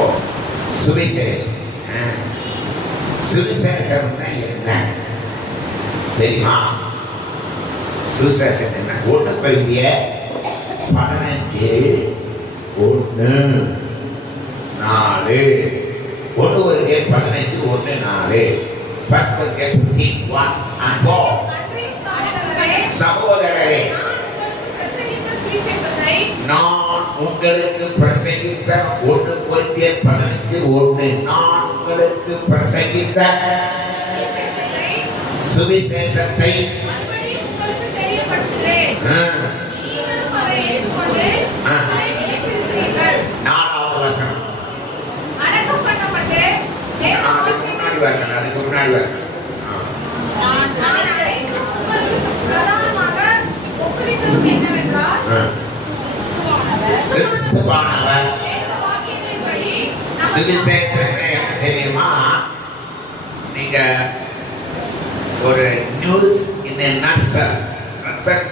அப்போ சுவிசேஷம் சுவிசேஷம்னா என்ன தெரியுமா? சுவிசேஷம் என்ன? 1 Corinthians 15:1-4 1 Corinthians 15:1-4 First Corinthians 15:1-4 சகோதரரே, நான் உங்களுக்கு பிரசங்கித்த 1 Corinthians 15:1 நான் உங்களுக்கு பிரசங்கித்த சுவிசேஷத்தை நாலாவது வசனம் அதுக்கு முன்னாடி வசனம் கிறிஸ்துவானவர் சுவிசேஷம் என்ன தெரியுமா? நீங்க ஒரு நியூஸ் இன் a nutshell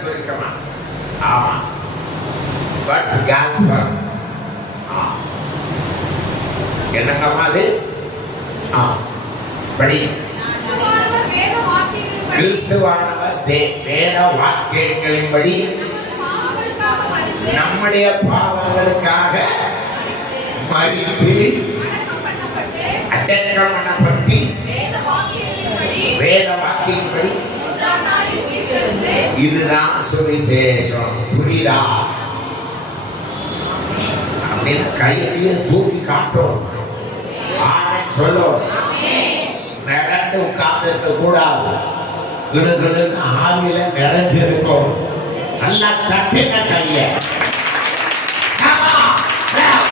சுருக்கமா ஆமா வாட்ஸ் காஸ்பல் என்னங்கம்மா அது? படி. கிறிஸ்துவானவர் வேத வாக்கியங்களின்படி நம்முடைய பாவங்களுக்காக மரித்து அடக்கம் பண்ணப்பட்டு வேத வாக்கியங்களின்படி இதுதான் சுவிசேஷம். புரியுதா? அப்படின்னு கையிலேயே தூக்கி காட்டும். ஆமென் சொல்லும். நிரண்டு உட்கார்ந்து இருக்க கூடாது. கிடுகிடுன்னு ஆவியில நிறைஞ்சு இருக்கும். நல்லா தட்டின கைய